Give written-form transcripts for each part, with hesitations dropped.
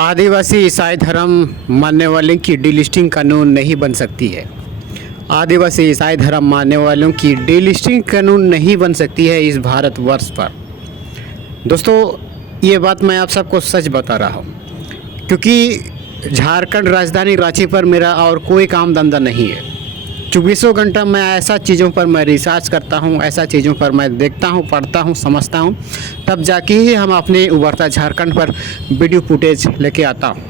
आदिवासी ईसाई धर्म मानने वाले की डीलिस्टिंग कानून नहीं बन सकती है। आदिवासी ईसाई धर्म मानने वालों की डीलिस्टिंग कानून नहीं बन सकती है इस भारतवर्ष पर। दोस्तों, ये बात मैं आप सबको सच बता रहा हूँ, क्योंकि झारखंड राजधानी रांची पर मेरा और कोई काम धंधा नहीं है। 24 घंटा मैं ऐसा चीज़ों पर मैं रिसर्च करता हूँ, ऐसा चीज़ों पर मैं देखता हूँ, पढ़ता हूँ, समझता हूँ, तब जाके ही हम अपने उभरता झारखंड पर वीडियो फुटेज लेके आता हूँ।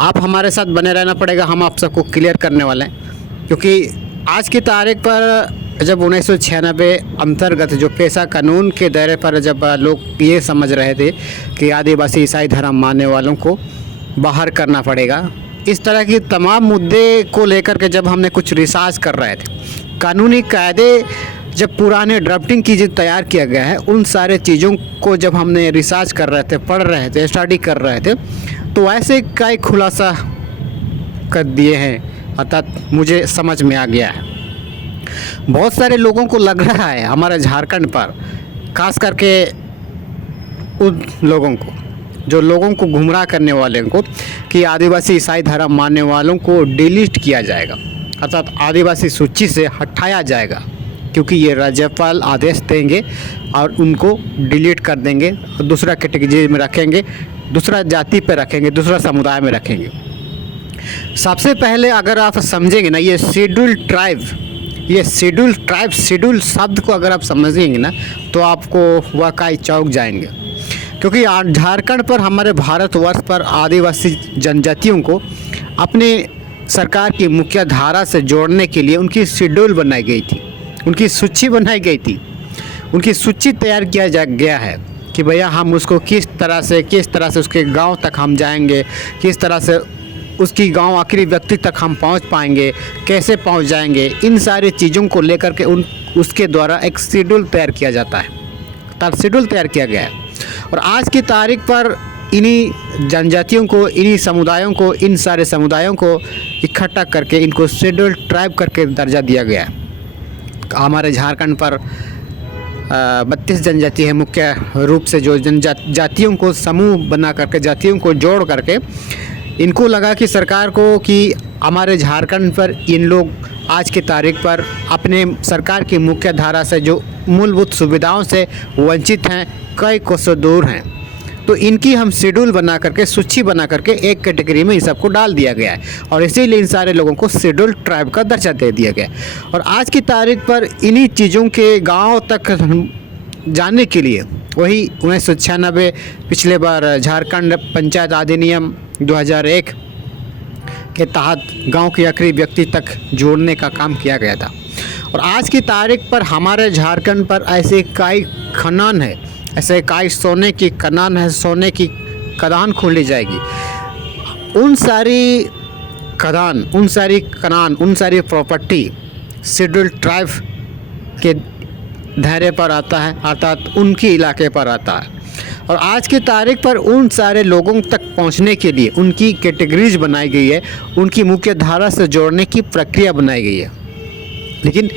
आप हमारे साथ बने रहना पड़ेगा, हम आप सबको क्लियर करने वाले हैं। क्योंकि आज की तारीख पर जब 1996 अंतर्गत जो पेशा कानून के दायरे पर जब लोग ये समझ रहे थे कि आदिवासी ईसाई धर्म मानने वालों को बाहर करना पड़ेगा, इस तरह की तमाम मुद्दे को लेकर के जब हमने कुछ रिसर्च कर रहे थे, कानूनी कायदे जब पुराने ड्राफ्टिंग की जो तैयार किया गया है, उन सारे चीज़ों को जब हमने रिसर्च कर रहे थे, पढ़ रहे थे, स्टडी कर रहे थे, तो ऐसे कई खुलासा कर दिए हैं, अर्थात मुझे समझ में आ गया है। बहुत सारे लोगों को लग रहा है हमारे झारखंड पर, खास करके उन लोगों को जो लोगों को गुमराह करने वाले को, कि आदिवासी ईसाई धर्म मानने वालों को डिलीट किया जाएगा, अर्थात आदिवासी सूची से हटाया जाएगा, क्योंकि ये राज्यपाल आदेश देंगे और उनको डिलीट कर देंगे, दूसरा कैटेगरी में रखेंगे, दूसरा जाति पे रखेंगे, दूसरा समुदाय में रखेंगे। सबसे पहले अगर आप समझेंगे ना, ये शेड्यूल शब्द को अगर आप समझेंगे ना, तो आपको वाकई चौंक जाएंगे। क्योंकि झारखंड पर, हमारे भारतवर्ष पर आदिवासी जनजातियों को अपने सरकार की मुख्य धारा से जोड़ने के लिए उनकी शेड्यूल बनाई गई थी, उनकी सूची बनाई गई थी, उनकी सूची तैयार किया गया है कि भैया हम उसको किस तरह से उसके गांव तक हम जाएंगे, किस तरह से उसकी गांव आखिरी व्यक्ति तक हम पहुंच पाएंगे, कैसे पहुंच जाएंगे। इन सारी चीज़ों को लेकर के उसके द्वारा एक शेड्यूल तैयार किया जाता है, शेड्यूल तैयार किया गया है। और आज की तारीख पर इन्हीं जनजातियों को, इन्हीं समुदायों को, इन सारे समुदायों को इकट्ठा करके इनको शेड्यूल ट्राइब करके दर्जा दिया गया है। हमारे झारखंड पर 32 जनजाति है मुख्य रूप से, जो जातियों को समूह बना करके, जातियों को जोड़ करके इनको लगा कि सरकार को कि हमारे झारखंड पर इन लोग आज की तारीख पर अपने सरकार की मुख्य धारा से जो मूलभूत सुविधाओं से वंचित हैं, कई कोसों दूर हैं, तो इनकी हम शेड्यूल बना करके, सूची बना करके एक कैटेगरी में इन सबको डाल दिया गया है, और इसीलिए इन सारे लोगों को शेड्यूल ट्राइब का दर्जा दे दिया गया। और आज की तारीख पर इन्हीं चीज़ों के गांव तक जाने के लिए वही 1996 पिछले बार झारखंड पंचायत अधिनियम 2001 के तहत गांव के आखिरी व्यक्ति तक जोड़ने का काम किया गया था। और आज की तारीख पर हमारे झारखंड पर ऐसे कई खनन है, ऐसे कई सोने की खनन है, सोने की खदान खोली जाएगी। उन सारी खदान, उन सारी प्रॉपर्टी शेड्यूल ट्राइब के दायरे पर आता है, अर्थात उनके इलाके पर आता है। और आज की तारीख पर उन सारे लोगों तक पहुंचने के लिए उनकी कैटेगरीज बनाई गई है, उनकी मुख्य धारा से जोड़ने की प्रक्रिया बनाई गई है। लेकिन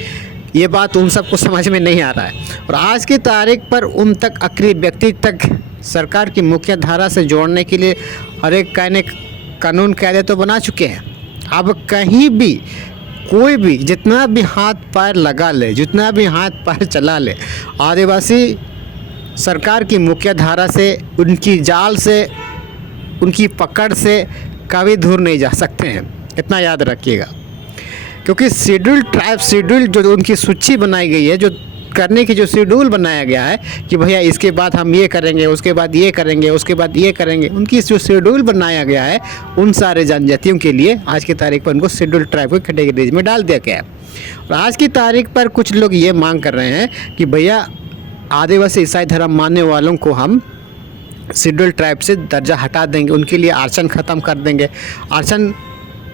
ये बात उन सबको समझ में नहीं आ रहा है। और आज की तारीख पर उन तक, आखिरी व्यक्ति तक सरकार की मुख्य धारा से जोड़ने के लिए हर एक कानून कायदे तो बना चुके हैं। अब कहीं भी कोई भी जितना भी हाथ पैर लगा ले, जितना भी हाथ पैर चला ले, आदिवासी सरकार की मुख्य धारा से, उनकी जाल से, उनकी पकड़ से कभी दूर नहीं जा सकते हैं, इतना याद रखिएगा। क्योंकि शेड्यूल जो उनकी सूची बनाई गई है, जो करने की जो शेड्यूल बनाया गया है कि भैया इसके बाद हम ये करेंगे, उसके बाद ये करेंगे, उसके बाद ये करेंगे, उनकी जो शेड्यूल बनाया गया है उन सारे जनजातियों के लिए आज की तारीख पर उनको शेड्यूल ट्राइब की कैटेगरीज में डाल दिया गया है। और आज की तारीख पर कुछ लोग ये मांग कर रहे हैं कि भैया आदिवासी ईसाई धर्म मानने वालों को हम शेड्यूल ट्राइब से दर्जा हटा देंगे, उनके लिए आरक्षण ख़त्म कर देंगे, आरक्षण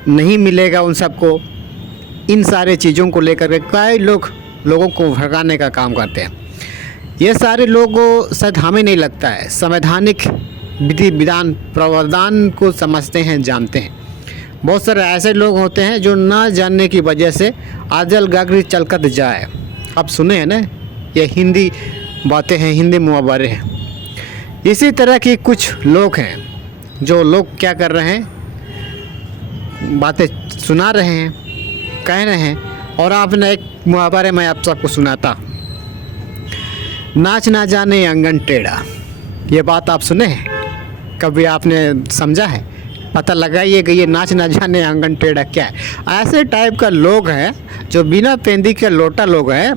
नहीं मिलेगा उन सबको। इन सारे चीज़ों को लेकर के कई लोगों को भड़काने का काम करते हैं। ये सारे लोगों शायद हमें नहीं लगता है संवैधानिक विधि विधान प्रावधान को समझते हैं, जानते हैं। बहुत सारे ऐसे लोग होते हैं जो ना जानने की वजह से आजल गागरी चलकत जाए। आप सुने हैं ना, ये हिंदी बातें हैं, हिंदी मुहावरे हैं। इसी तरह की कुछ लोग हैं जो लोग क्या कर रहे हैं, बातें सुना रहे हैं, कह रहे हैं। और आपने एक मुहावरे मैं आप सबको सुनाता, नाच ना जाने आंगन टेढ़ा। ये बात आप सुने हैं? कभी आपने समझा है? पता लगाइए कि ये नाच ना जाने आंगन टेढ़ा क्या है। ऐसे टाइप का लोग हैं जो बिना पेंदी के लोटा लोग हैं,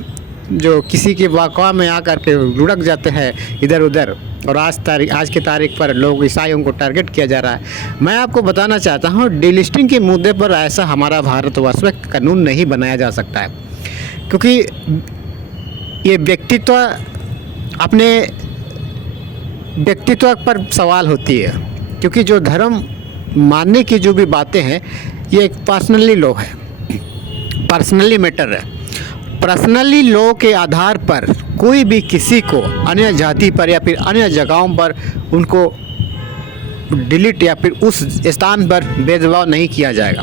जो किसी के वाक़ा में आकर के लुढ़क जाते हैं इधर उधर। और आज की तारीख पर लोग ईसाइयों को टारगेट किया जा रहा है। मैं आपको बताना चाहता हूँ, डीलिस्टिंग के मुद्दे पर ऐसा हमारा भारतवर्ष में कानून नहीं बनाया जा सकता है, क्योंकि ये व्यक्तित्व अपने व्यक्तित्व पर सवाल होती है। क्योंकि जो धर्म मानने की जो भी बातें हैं, ये एक पर्सनली लॉ है, पर्सनली मैटर है। पर्सनली लॉ के आधार पर कोई भी किसी को अन्य जाति पर या फिर अन्य जगहों पर उनको डिलीट या फिर उस स्थान पर भेदभाव नहीं किया जाएगा।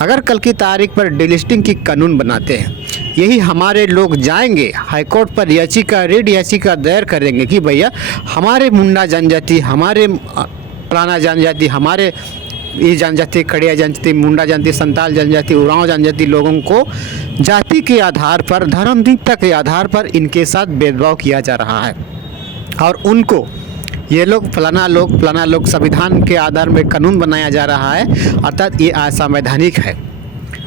अगर कल की तारीख पर डिलिस्टिंग की कानून बनाते हैं, यही हमारे लोग जाएंगे हाईकोर्ट पर रेड याचिका दायर करेंगे कि भैया हमारे मुंडा जनजाति, हमारे पुराना जनजाति, हमारे ये जनजाति, खड़िया जनजाति, मुंडा जनजाति, संताल जनजाति, उरांव जनजाति लोगों को जाति के आधार पर, धर्मनिरपेक्षता के आधार पर इनके साथ भेदभाव किया जा रहा है। और उनको ये लोग फलाना लोग संविधान के आधार में कानून बनाया जा रहा है, अर्थात ये असंवैधानिक है।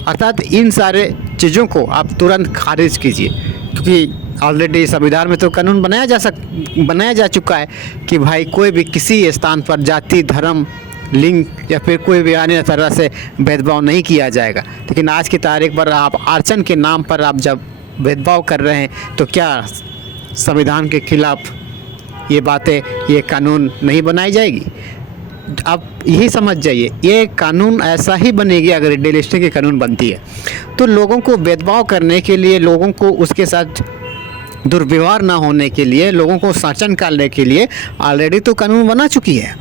अर्थात इन सारे चीज़ों को आप तुरंत खारिज कीजिए, क्योंकि ऑलरेडी संविधान में तो कानून बनाया जा चुका है कि भाई कोई भी किसी स्थान पर जाति, धर्म, लिंग या फिर कोई भी अन्य तरह से भेदभाव नहीं किया जाएगा। लेकिन आज की तारीख पर आप आरक्षण के नाम पर आप जब भेदभाव कर रहे हैं, तो क्या संविधान के खिलाफ ये बातें, ये कानून नहीं बनाई जाएगी? आप यही समझ जाइए, ये कानून ऐसा ही बनेगी अगर डिलिस्टिंग की कानून बनती है तो लोगों को भेदभाव करने के लिए, लोगों को उसके साथ दुर्व्यवहार ना होने के लिए, लोगों को शासन करने के लिए ऑलरेडी तो कानून बना चुकी है,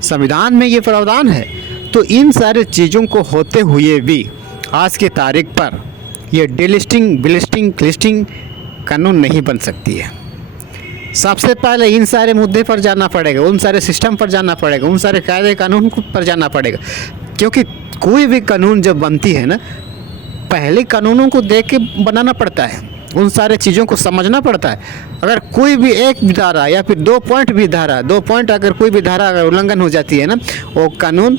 संविधान में ये प्रावधान है। तो इन सारे चीज़ों को होते हुए भी आज की तारीख पर ये डिलिस्टिंग कानून नहीं बन सकती है। सबसे पहले इन सारे मुद्दे पर जाना पड़ेगा, उन सारे सिस्टम पर जाना पड़ेगा, उन सारे कायदे कानून पर जाना पड़ेगा। क्योंकि कोई भी कानून जब बनती है ना, पहले कानूनों को देख के बनाना पड़ता है, उन सारे चीज़ों को समझना पड़ता है। अगर कोई भी एक धारा या फिर 2 पॉइंट अगर कोई भी धारा अगर उल्लंघन हो जाती है ना, वो कानून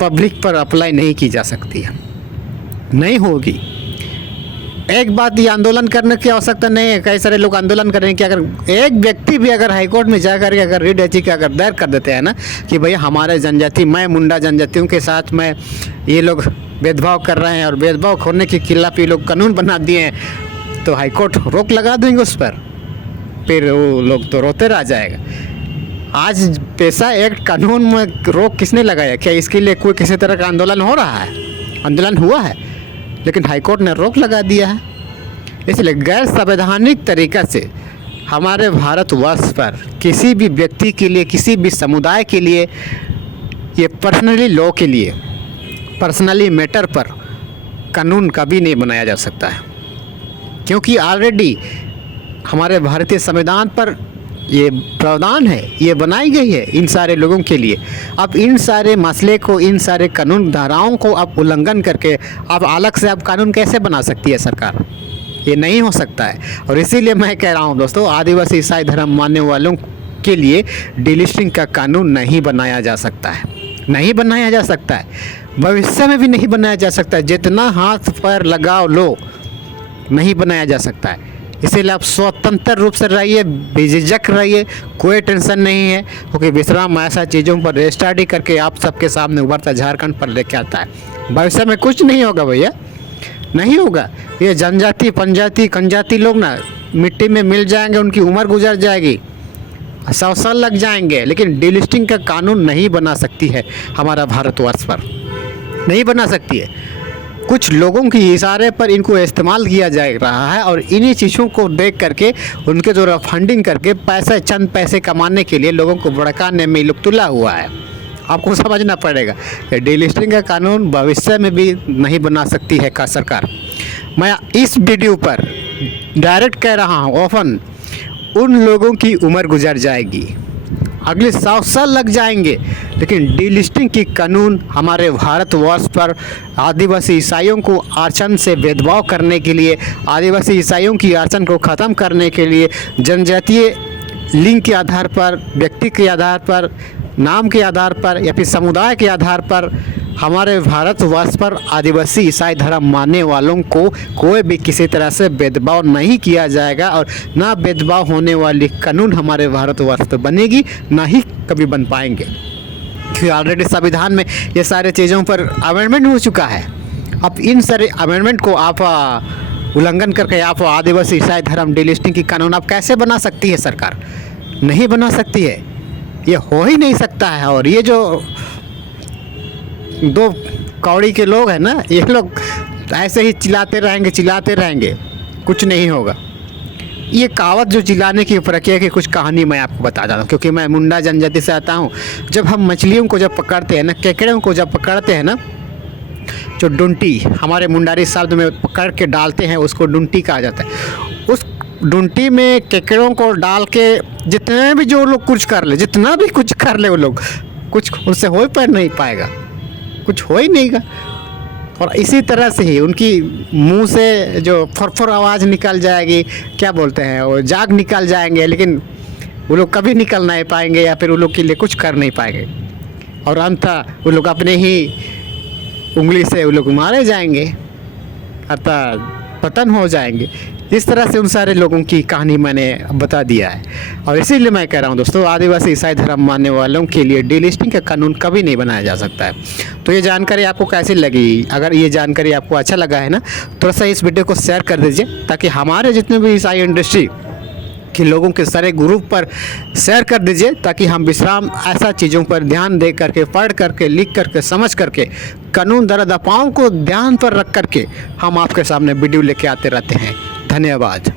पब्लिक पर अप्लाई नहीं की जा सकती है, नहीं होगी। एक बात, ये आंदोलन करने की आवश्यकता नहीं है। कई सारे लोग आंदोलन करेंगे कि अगर एक व्यक्ति भी अगर हाईकोर्ट में जाकर के अगर रिट याचिका अगर दायर कर देते हैं ना कि भैया हमारे जनजाति, मैं मुंडा जनजातियों के साथ मैं ये लोग भेदभाव कर रहे हैं और भेदभाव होने के खिलाफ ये लोग कानून बना दिए हैं, तो हाईकोर्ट रोक लगा देंगे उस पर, फिर वो लोग तो रोते रह जाएगा। आज पैसा एक्ट कानून में रोक किसने लगाया? क्या इसके लिए कोई किसी तरह का आंदोलन हो रहा है? आंदोलन हुआ है, लेकिन हाईकोर्ट ने रोक लगा दिया है। इसलिए गैर संवैधानिक तरीक़ा से हमारे भारतवर्ष पर किसी भी व्यक्ति के लिए, किसी भी समुदाय के लिए, ये पर्सनली लॉ के लिए, पर्सनली मैटर पर कानून कभी नहीं बनाया जा सकता है। क्योंकि ऑलरेडी हमारे भारतीय संविधान पर ये प्रावधान है, ये बनाई गई है इन सारे लोगों के लिए। अब इन सारे मसले को, इन सारे कानून धाराओं को आप उल्लंघन करके अब अलग से आप कानून कैसे बना सकती है सरकार? ये नहीं हो सकता है। और इसीलिए मैं कह रहा हूँ दोस्तों, आदिवासी ईसाई धर्म मानने वालों के लिए डिलिस्टिंग का कानून नहीं बनाया जा सकता है, नहीं बनाया जा सकता है, भविष्य में भी नहीं बनाया जा सकता है। जितना हाथ पैर लगाओ लो, नहीं बनाया जा सकता है। इसीलिए आप स्वतंत्र रूप से रहिए, बेझिझक रहिए, कोई टेंशन नहीं है, क्योंकि विश्राम ऐसा चीज़ों पर स्टडी करके आप सबके सामने उभरता झारखंड पर लेके आता है। भविष्य में कुछ नहीं होगा भैया, नहीं होगा। ये जनजाति, पंजाति, कंजाति लोग ना मिट्टी में मिल जाएंगे, उनकी उम्र गुजर जाएगी, 100 साल लग जाएंगे, लेकिन डिलिस्टिंग का कानून नहीं बना सकती है हमारा भारतवर्ष पर, नहीं बना सकती है। कुछ लोगों के इशारे पर इनको इस्तेमाल किया जा रहा है और इन्हीं चीज़ों को देख करके उनके द्वारा फंडिंग करके पैसे, चंद पैसे कमाने के लिए लोगों को भड़काने में लोग तुला हुआ है। आपको समझना पड़ेगा, डिलिस्टिंग का कानून भविष्य में भी नहीं बना सकती है का सरकार। मैं इस वीडियो पर डायरेक्ट कह रहा हूँ, ओपन, उन लोगों की उम्र गुजर जाएगी, अगले 100 साल लग जाएंगे, लेकिन डीलिस्टिंग की कानून हमारे भारतवर्ष पर आदिवासी ईसाइयों को आरक्षण से भेदभाव करने के लिए, आदिवासी ईसाइयों की आरक्षण को ख़त्म करने के लिए, जनजातीय लिंग के आधार पर, व्यक्ति के आधार पर, नाम के आधार पर या फिर समुदाय के आधार पर हमारे भारतवर्ष पर आदिवासी ईसाई धर्म मानने वालों को कोई भी किसी तरह से भेदभाव नहीं किया जाएगा, और ना भेदभाव होने वाली कानून हमारे भारतवर्ष पर बनेगी, ना ही कभी बन पाएंगे, क्योंकि ऑलरेडी संविधान में ये सारे चीज़ों पर अमेंडमेंट हो चुका है। अब इन सारे अमेंडमेंट को आप उल्लंघन करके आप आदिवासी ईसाई धर्म डीलिस्टिंग की कानून आप कैसे बना सकती है सरकार? नहीं बना सकती है, ये हो ही नहीं सकता है। और ये जो दो कौड़ी के लोग हैं ना, ये लोग ऐसे ही चिल्लाते रहेंगे, कुछ नहीं होगा। ये कहावत जो चिल्लाने की प्रक्रिया की कुछ कहानी मैं आपको बता देता हूँ, क्योंकि मैं मुंडा जनजाति से आता हूँ। जब हम मछलियों को जब पकड़ते हैं ना, केकड़ों को जब पकड़ते हैं ना, जो डुंटी हमारे मुंडारी शब्द में पकड़ के डालते हैं, उसको डुंटी कहा जाता है। उस डुंटी में केकड़ों को डाल के जितने भी जो लोग कुछ कर ले, जितना भी कुछ कर ले, वो लोग कुछ उससे हो पर नहीं पाएगा, कुछ हो ही नहींगा। और इसी तरह से ही उनकी मुंह से जो फरफर आवाज़ निकल जाएगी, क्या बोलते हैं, वो जाग निकल जाएंगे, लेकिन वो लोग कभी निकल नहीं पाएंगे या फिर वो लोग के लिए कुछ कर नहीं पाएंगे, और अंततः वो लोग अपने ही उंगली से वो लोग मारे जाएंगे, अर्थात पतन हो जाएंगे। इस तरह से उन सारे लोगों की कहानी मैंने बता दिया है, और इसीलिए मैं कह रहा हूँ दोस्तों, आदिवासी ईसाई धर्म मानने वालों के लिए डीलिस्टिंग का कानून कभी नहीं बनाया जा सकता है। तो ये जानकारी आपको कैसी लगी? अगर ये जानकारी आपको अच्छा लगा है ना, थोड़ा सा इस वीडियो को शेयर कर दीजिए, ताकि हमारे जितने भी ईसाई इंडस्ट्री के लोगों के सारे ग्रुप पर शेयर कर दीजिए, ताकि हम विश्राम ऐसा चीज़ों पर ध्यान दे करके, पढ़ करके, लिख करके, समझ करके, कानून दरदापाओं को ध्यान पर रख करके हम आपके सामने वीडियो लेके आते रहते हैं। धन्यवाद।